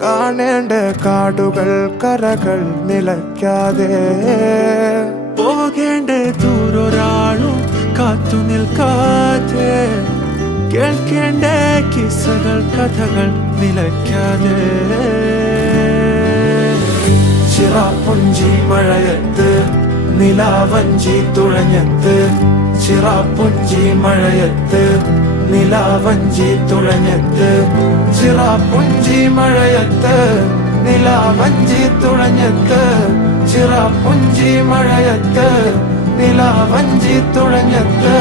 കാണേണ്ട കാടുകൾ കരകൾ നിലയ്ക്കാതെ പോകേണ്ട ദൂരൊരാളും കാത്തു നിൽക്കാതെ കേൾക്കേണ്ട കിസ്സകൾ കഥകൾ നിലയ്ക്കാതെ ചിറാപ്പുഞ്ചി മഴയത്ത് നിലാവഞ്ചി തുഴഞ്ഞത്ത് ചിറാപ്പുഞ്ചി മഴയത്ത് നിലാവഞ്ചി തുഴഞ്ഞത്ത് ചിറാപ്പുഞ്ചി മഴയത്ത് നിലാവഞ്ചി തുഴഞ്ഞത്ത് ചിറാപ്പുഞ്ചി മഴയത്ത് നിലാവഞ്ചി തുഴഞ്ഞത്ത്